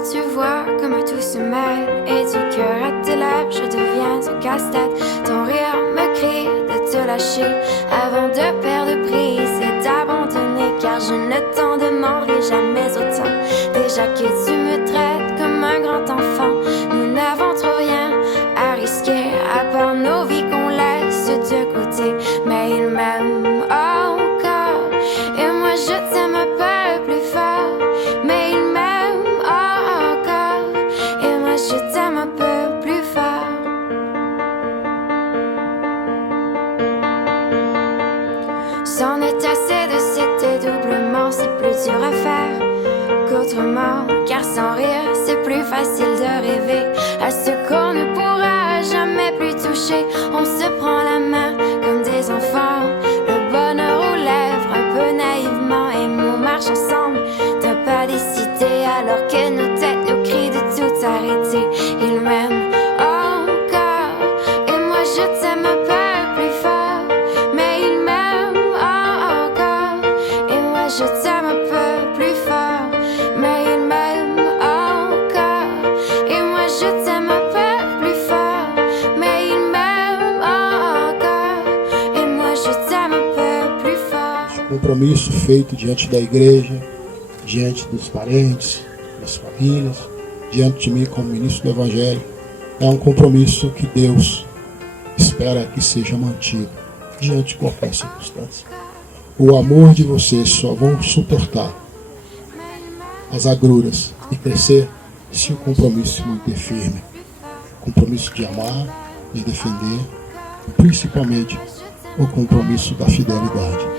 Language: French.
Alors tu vois comme tout se mêle et du cœur à tes lèvres je deviens un casse-tête. Ton rire me crie de te lâcher avant de perdre prise et d'abandonner, car je ne t'en demanderai jamais autant. Déjà que tu me traites comme un grand enfant, nous n'avons trop rien à risquer à part nos vies qu'on laisse de côté. Mais il m'aime encore et moi je t'aime un peu plus fort. Mais il m'aime encore et moi je t'aime un peu plus fort. C'en est assez de cet dédoublement, c'est plus dur à faire qu'autrement, car sans rire c'est plus facile de rêver à ce qu'on ne pourra jamais plus toucher. On se prend la main comme des enfants, le bonheur aux lèvres un peu naïvement, et on marche ensemble d'un pas décidé alors que nos têtes nous crient de tout arrêter. Il m'aime encore et moi je t'aime un peu plus fort. Mais il m'aime encore et moi je t'aime un peu plus fort. Mais il m'aime encore et moi je t'aime un peu plus fort. Mais il m'aime encore et moi je t'aime un peu plus fort. Compromisso feito diante da igreja, diante dos parentes, das famílias, diante de mim como ministro do Evangelho, é um compromisso que Deus espera que seja mantido diante de qualquer circunstância. O amor de vocês só vão suportar as agruras e crescer se o compromisso se manter firme. O compromisso de amar, de defender, principalmente o compromisso da fidelidade.